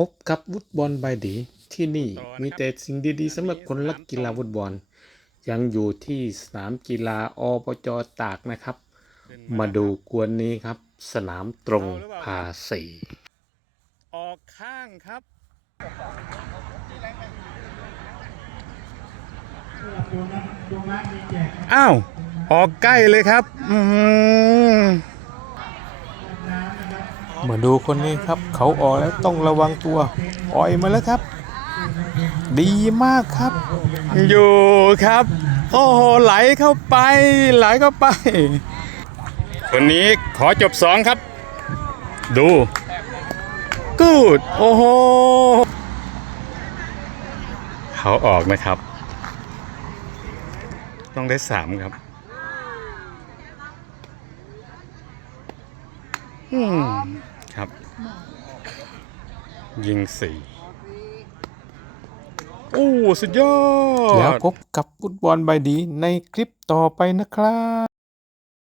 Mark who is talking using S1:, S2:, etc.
S1: พบกับฟุตบอลใบดี ที่นี่มีแต่สิ่งดีๆสำหรับคนรักกีฬาฟุตบอล ยังอยู่ที่สนามกีฬาอบจตากนะครับ มาดูกวนนี้ครับ สนามตรงภาษี
S2: ออกข้างครับอ้าว ออกใกล้เลยครับ อื มา
S1: ดูคนนี้ครับ เขาออกแล้วต้องระวังตัวปล่อยมาแล้วครับ ดีมากครับ
S2: อยู่ครับ โอ้โหไหลเข้าไป ไหลเข้าไป คนนี้ขอจบสองครับ ดูกูดโอ้โหเขาออกนะครับ ต้องได้สามครับอืม ครับ ยิงสี่โอ้สุดยอด
S1: แล้วพบกับฟุตบอลใบดีในคลิปต่อไปนะครับ